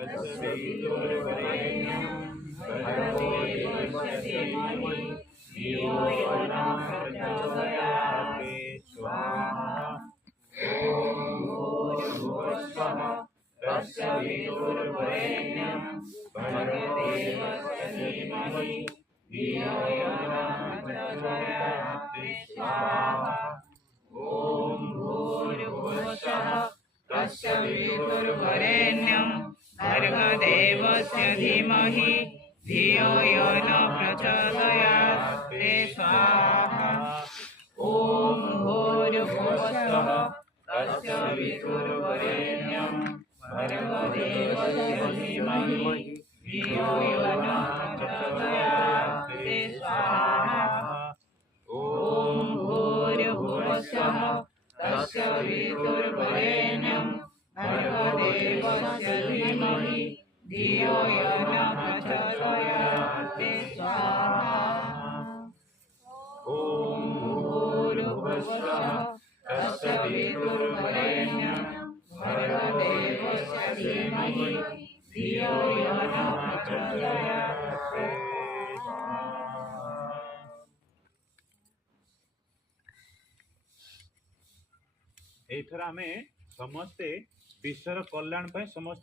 तत्सवितुर्वरेण्यं भर्गो देवस्य धीमहि धियो यो नः प्रचोदयात् स्वाहा। ॐ भूर्भुवस्सुवः तत्सवितुर्वरेण्यं भर्गो देवस्य धीमहि धियो यो नः प्रचोदयात् स्वाहा। ॐ भूर्भुवस्सुवः तत्सवितुर्वरेण्यं भर्गदेवस्य धीमहि धियो यो नः प्रचोदयात् स्वाहा। ॐ भूर्भुवस्सुवः तत्सवितुर्वरेण्यं भर्गदेवस्य धीमहि धियो यो नः प्रचोदयात् स्वाहा। ॐ भूर्भुवस्सुवः तत्सवितुर्वरेण्यं भर्गदेवस्य धीमहि धियो यो नः प्रचोदयात् स्वाहा। ॐ भूर्भुवस्सुवः तत्सवितुर्वरेण्यं भर्गदेवस्य धीमहि धियो यो नः प्रचोदयात्। एथर आमे समस्ते विश्वर कल्याण समस्त